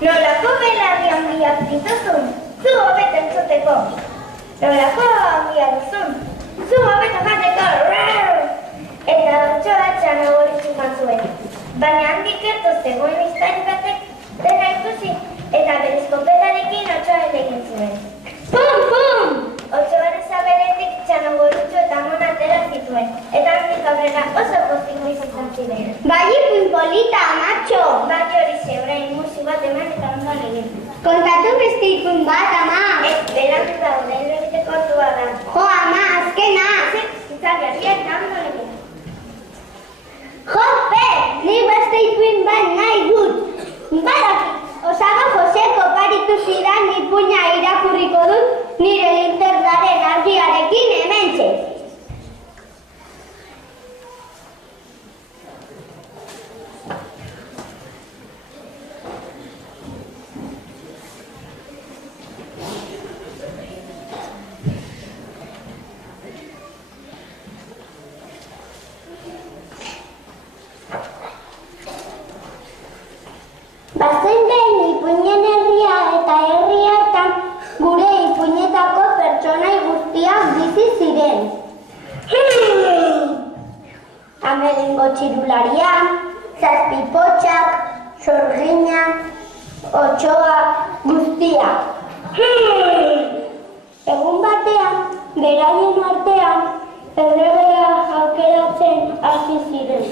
Nolako belarri handiak dituzun, zu hobeto entzuteko. Nolako handia duzun, zu hobeto jateko. Eta otsoa txanago izan zuen. Baina handik gertu zegoen iztain batek dena ikusi, eta bere eskopetarekin otsoaren egin zuen. Pum, pum! Otsoaren saberetik txanago eta mona atera zituen, eta handik aurrera oso poziko izan ziren. Bai, ipuin polita, amatxo! Bai horixe, orain musi bat eman eta ondoan egin. Kontatu beste ipuin bat, ama! Ez, berandu daude, egiteko ortua da. Jo, ama, azkena! Ez, itzaliak da ondoan egin. Jope, ni beste ipuin bat nahi dut. Badaki, Osaga Joseko oparitu zidan ipuina irakurriko dut nire linternaren argiarekin hementxe. Bazen ipuinen herria eta herriatan gure ipuinetako pertsonai guztiak bizi ziren. Amelingo txirularia, zazpipotxak, sorgina, otsoa guztiak. Egun batean, beraien artean, erregea aukeratzen hasi ziren.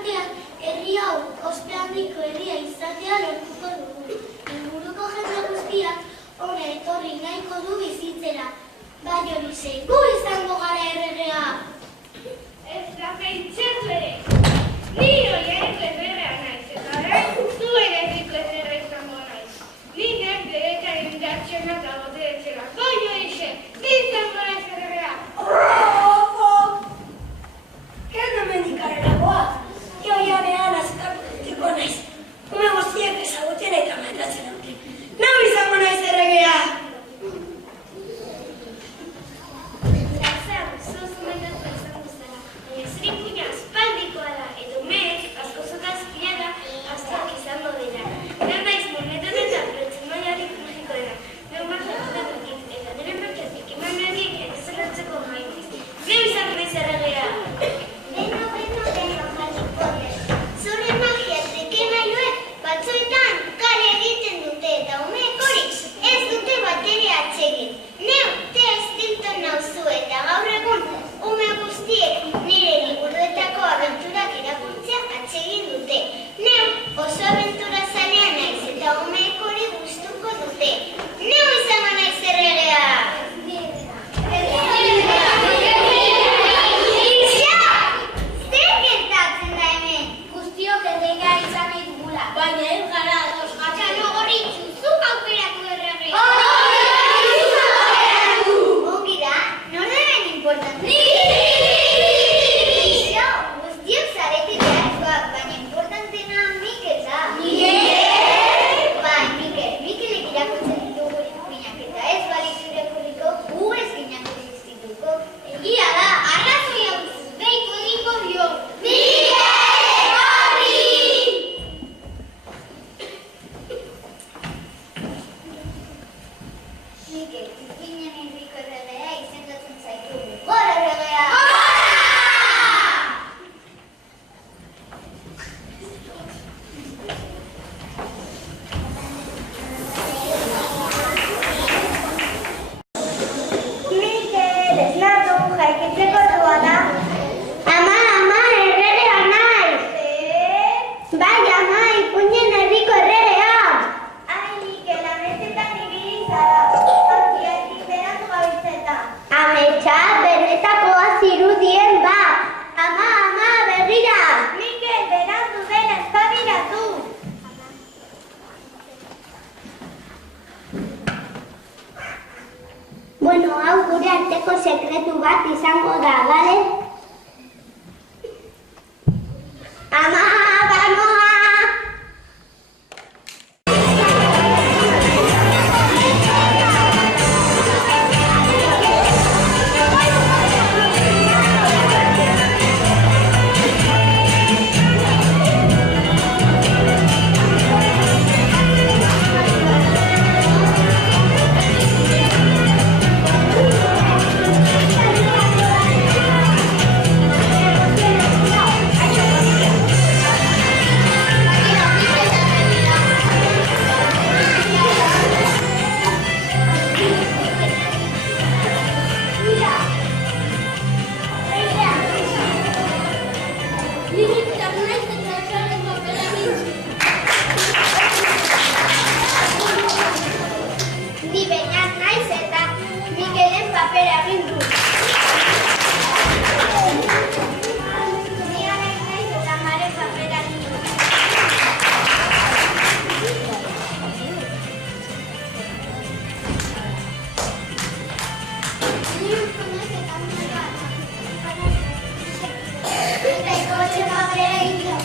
batean, herri hau ospe handiko herria izatea lortuko dugu. Inguruko jende guztiak hona etorri nahiko du bizitzera. Bai horixe, gu izango gara erregea. Ez da pentsatu ere. Ni oiareko erregea naiz, eta orain zuen herriko erregea izango naiz. Ni nek derekaren indartsena eta boteretzera. Bai horixe, ni izango naiz erregea. Kendu mendikarreragoa, joianean azkartuko naiz. Ume guztiak ezagutzen eta matatzen dute. Nau izango naiz erregea! Lazar, zuz mendatu izango zara. Baina zure puina aspaldikoa da, edo umeek asko zutazpila da askoak izango dira. Nau naiz monetan eta pertsonaiarik magikoena. Nau martxatuetatik eta nire martxatik emangatik eta zerratzeko mainiz. Nau izango naiz erregea! Zure magiatik emailuen batzuetan kale egiten dute eta umeek hori ez dute bateria atsegin. Neu te estilton nauzu eta gaur egun ume guztiek nire liburuetako abenturak irakurtzea atsegin dute. Neu oso abentura zalea naiz eta umeek hori gustuko dute. Neu izango naiz erregea! Baina ez gara ados, Atxalo Gorritxu, zuk aukeratu erregea. Ongi da, nor deben importante? Ni! Ixo, guztiok zarete behartzuak, baina importantena Mikel da. Mikel? Bai, Mikelek irakurtzen ditu gure ipuinak eta ez balitu irakurriko, gu ez ginako existituko. Egia da, arrazoia deitu egingo dio. Mikel, izpinen herriko erregea izendatzen zaitugu. Gora erregea! Mikel, esnatu, jaikitzeko ordua da. Ama, erregea naiz! Bai, ama, ipuinen herriko erregea! Ai, Mikel, ametsetan ibili zara. Aziatik berandu gabiltzeta. Ametsa, benetakoa zirudien ba! Ama, berrira! Mikel, berandu dela espabilatu. Bueno, hau gure arteko sekretu bat izango da, bale? Ama, banoa! Ni beñat naiz eta Mikelen papera egin du. Ni Alex naiz eta Maren papera egin du. Ni Urko naiz eta Maren. Eta ikotxe papera egin du.